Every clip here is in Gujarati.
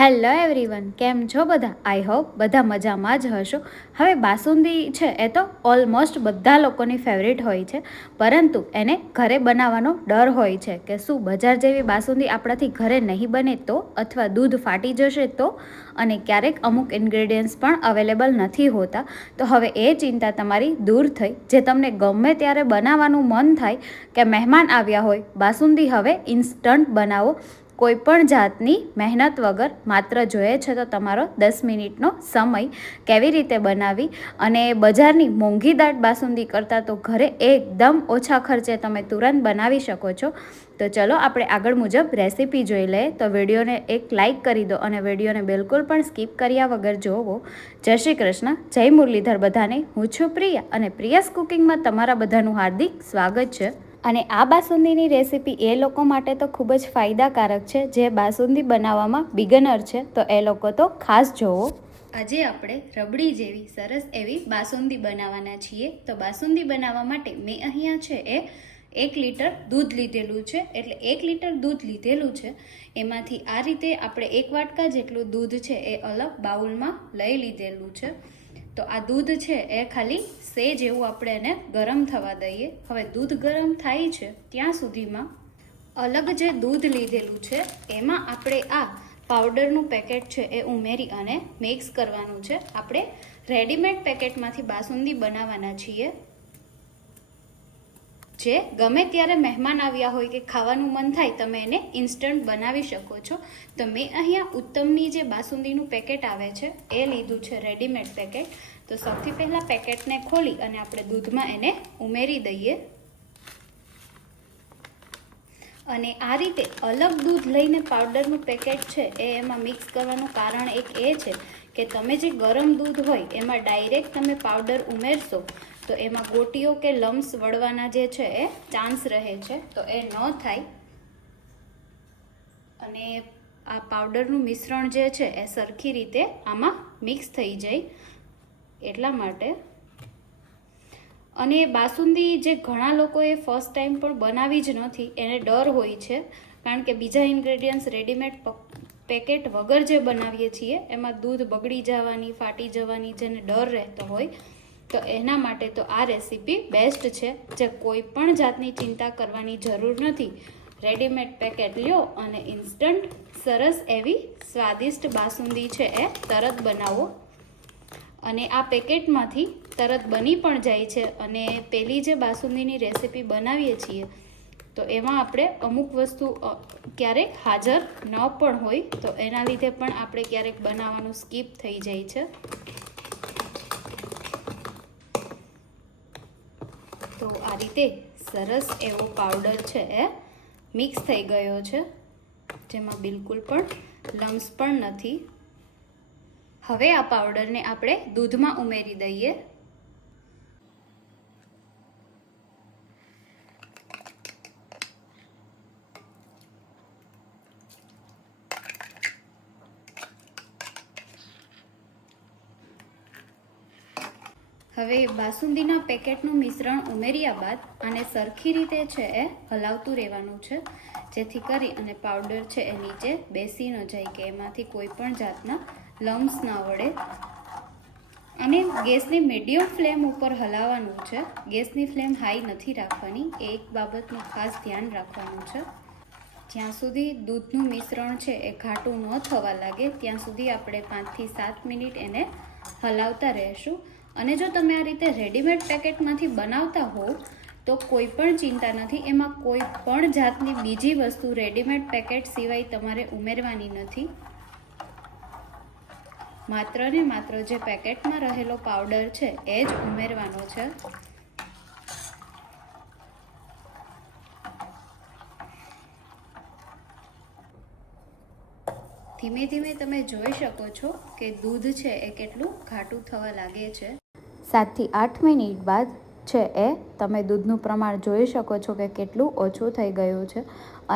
હેલો એવરીવન, કેમ છો બધા? આઈ હોપ બધા મજામાં જ હશો. હવે બાસુંદી છે, એ તો ઓલમોસ્ટ બધા લોકોની ફેવરેટ હોય છે. પરંતુ એને ઘરે બનાવવાનો ડર હોય છે કે શું બજાર જેવી બાસુંદી આપણાથી ઘરે નહીં બને તો અથવા દૂધ ફાટી જશે તો? અને ક્યારેક અમુક ઇન્ગ્રેડિયન્ટ્સ પણ અવેલેબલ નથી હોતા. તો હવે એ ચિંતા તમારી દૂર થઈ. જે તમને ગમે ત્યારે બનાવવાનું મન થાય કે મહેમાન આવ્યા હોય, બાસુંદી હવે ઇન્સ્ટન્ટ બનાવો. કોઈ પણ જાતની મહેનત વગર માત્ર જોઈએ છે તો તમારો દસ મિનિટનો સમય કેવી રીતે બનાવી અને બજારની મોંઘી દાટ બાસુંદી કરતાં તો ઘરે એકદમ ઓછા ખર્ચે તમે તુરંત બનાવી શકો છો. તો ચલો આપણે આગળ મુજબ રેસીપી જોઈ લઈએ. તો વિડીયોને એક લાઇક કરી દો અને વિડીયોને બિલકુલ પણ સ્કીપ કર્યા વગર જોવો. જય શ્રી કૃષ્ણ. જય મુરલીધર બધાને. હું છું પ્રિયા અને પ્રિયાસ કુકિંગમાં તમારા બધાનું હાર્દિક સ્વાગત છે. અને આ બાસુંદીની રેસીપી એ લોકો માટે તો ખૂબ જ ફાયદાકારક છે. જે બાસુંદી બનાવવામાં બિગનર છે, તો એ લોકો તો ખાસ જોવો. આજે આપણે રબડી જેવી સરસ એવી બાસુંદી બનાવવાના છીએ. તો બાસુંદી બનાવવા માટે મેં અહીંયા છે એ એક લીટર દૂધ લીધેલું છે. એટલે એક લીટર દૂધ લીધેલું છે. એમાંથી આ રીતે આપણે એક વાટકા જેટલું દૂધ છે એ અલગ બાઉલમાં લઈ લીધેલું છે. તો આ દૂધ છે એ ખાલી સેજ એવું આપણે એને ગરમ થવા દઈએ. હવે દૂધ ગરમ થાય છે ત્યાં સુધીમાં અલગ જે દૂધ લીધેલું છે એમાં આપણે આ પાવડરનું પેકેટ છે એ ઉમેરી અને મિક્સ કરવાનું છે. આપણે રેડીમેડ પેકેટમાંથી બાસુંદી બનાવવાના છીએ. જે ગમે ત્યારે મહેમાન આવ્યા હોય કે ખાવાનું મન થાય, તમે એને ઇન્સ્ટન્ટ બનાવી શકો છો. તો મેં અહીંયા ઉત્તમની જે બાસુંદીનું પેકેટ આવે છે, એ લીધું છે રેડીમેડ પેકેટ. તો સૌથી પહેલાં પેકેટને ખોલી અને આપણે દૂધમાં એને ઉમેરી દઈએ. અને આ રીતે અલગ દૂધ લઈને પાવડરનું પેકેટ છે, એ એમાં મિક્સ કરવાનું કારણ એક એ છે કે તમે જે ગરમ દૂધ હોય, એમાં ડાયરેક્ટ તમે પાવડર ઉમેરશો તો એમાં ગોટીઓ કે લમ્સ વળવાના જે છે એ ચાન્સ રહે છે. તો એ ન થાય. અને આ પાવડરનું મિશ્રણ જે છે એ સરખી રીતે આમાં મિક્સ થઈ જાય એટલા માટે. અને બાસુંદી જે ઘણા લોકોએ ફર્સ્ટ ટાઈમ પણ બનાવી જ નથી, એને ડર હોય છે. કારણ કે બીજા ઇન્ગ્રેડિયન્ટ્સ રેડીમેડ પેકેટ વગર જે બનાવીએ છીએ, એમાં દૂધ બગડી જવાની, ફાટી જવાની જેને ડર રહેતો હોય તો એના માટે તો આ રેસીપી બેસ્ટ છે, જે કોઈ પણ જાતની ચિંતા કરવાની જરૂર નથી. રેડીમેડ પેકેટ લ્યો અને ઇન્સ્ટન્ટ સરસ એવી સ્વાદિષ્ટ બાસુંદી છે એ તરત બનાવો. અને આ પેકેટમાંથી તરત બની પણ જાય છે અને પેલી જે બાસુંદીની રેસીપી બનાવીએ છીએ, તો એમાં આપણે અમુક વસ્તુ ક્યારેક હાજર ન પણ હોય, તો એના લીધે પણ આપણે ક્યારેક બનાવવાનું સ્કીપ થઈ જાય છે તો આ રીતે સરસ એવો પાવડર છે, એ મિક્સ થઈ ગયો છે. જેમાં બિલકુલ પણ લમ્સ પણ નથી. હવે આ પાવડરને આપણે દૂધમાં ઉમેરી દઈએ. હવે બાસુંદીના પેકેટનું મિશ્રણ ઉમેર્યા બાદ આને સરખી રીતે છે એ હલાવતું રહેવાનું છે. જેથી કરી અને પાવડર છે એ નીચે બેસી ન જાય કે એમાંથી કોઈ પણ જાતના લમ્સ ના વળે. અને ગેસની મીડિયમ ફ્લેમ ઉપર હલાવવાનું છે. ગેસની ફ્લેમ હાઈ નથી રાખવાની. એ એક બાબતનું ખાસ ધ્યાન રાખવાનું છે. જ્યાં સુધી દૂધનું મિશ્રણ છે એ ઘાટું ન થવા લાગે, ત્યાં સુધી આપણે પાંચથી સાત મિનિટ એને હલાવતા રહેશું. અને જો તમે આ રીતે રેડીમેડ પેકેટમાંથી બનાવતા હોવ, તો કોઈ પણ ચિંતા નથી. એમાં કોઈ પણ જાતની બીજી વસ્તુ રેડીમેડ પેકેટ સિવાય તમારે ઉમેરવાની નથી. માત્ર ને માત્ર જે પેકેટમાં રહેલો પાવડર છે, એ જ ઉમેરવાનો છે. ધીમે ધીમે તમે જોઈ શકો છો કે દૂધ છે એ કેટલું ઘાટું થવા લાગે છે. સાતથી આઠ મિનિટ બાદ છે એ તમે દૂધનું પ્રમાણ જોઈ શકો છો કે કેટલું ઓછું થઈ ગયું છે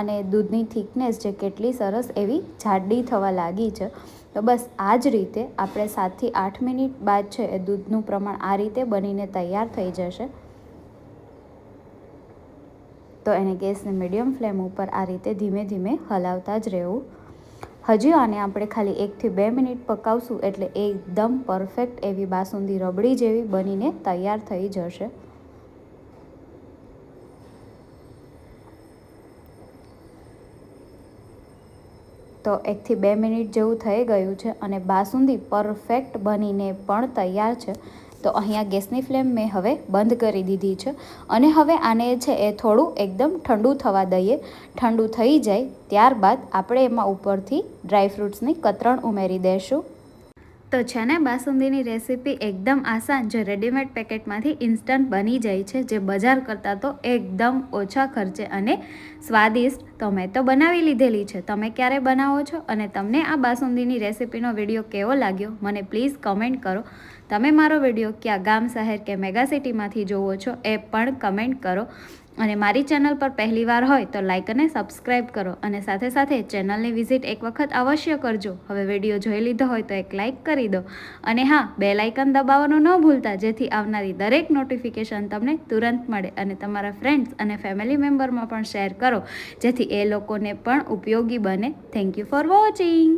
અને દૂધની થિકનેસ જે કેટલી સરસ એવી જાડી થવા લાગી છે. તો બસ આ જ રીતે આપણે સાતથી આઠ મિનિટ બાદ છે એ દૂધનું પ્રમાણ આ રીતે બનીને તૈયાર થઈ જશે. તો એને ગેસને મીડિયમ ફ્લેમ ઉપર આ રીતે ધીમે ધીમે હલાવતા જ રહેવું. હજી આને આપણે ખાલી એકથી બે મિનિટ પકાવશું એટલે એકદમ પરફેક્ટ એવી બાસુંદી રબડી જેવી બનીને તૈયાર થઈ જશે. તો એકથી બે મિનિટ જેવું થઈ ગયું છે અને બાસુંદી પરફેક્ટ બનીને પણ તૈયાર છે. તો અહીંયા ગેસની ફ્લેમ મેં હવે બંધ કરી દીધી છે. અને હવે આને છે એ થોડું એકદમ ઠંડુ થવા દઈએ. ઠંડુ થઈ જાય ત્યારબાદ આપણે એમાં ઉપરથી ડ્રાયફ્રૂટ્સની કતરણ ઉમેરી દઈશું તો છે ને, બાસુંદીની રેસીપી એકદમ આસાન જે રેડીમેડ પેકેટમાંથી ઇન્સ્ટન્ટ બની જાય છે. જે બજાર કરતાં તો એકદમ ઓછા ખર્ચે અને સ્વાદિષ્ટ તો મેં તો બનાવી લીધેલી છે. તમે ક્યારે બનાવો છો? અને તમને આ બાસુંદીની રેસીપીનો વીડિયો કેવો લાગ્યો? મને પ્લીઝ કમેન્ટ કરો. તમે મારો વીડિયો ક્યાં ગામ, શહેર કે મેગા સિટીમાંથી જોવો છો એ પણ કમેન્ટ કરો. અને મારી ચેનલ પર પહેલીવાર હોય તો લાઇક અને સબસ્ક્રાઇબ કરો અને સાથે સાથે ચેનલની વિઝિટ એક વખત અવશ્ય કરજો. હવે વીડિયો જોઈ લીધો હોય તો એક લાઇક કરી દો. અને હા, બે લાઇકન દબાવવાનું ન ભૂલતા, જેથી આવનારી દરેક નોટિફિકેશન તમને તુરંત મળે અને તમારા ફ્રેન્ડ્સ અને ફેમિલી મેમ્બરમાં પણ શેર કરો, જેથી એ લોકોને પણ ઉપયોગી બને. Thank you for watching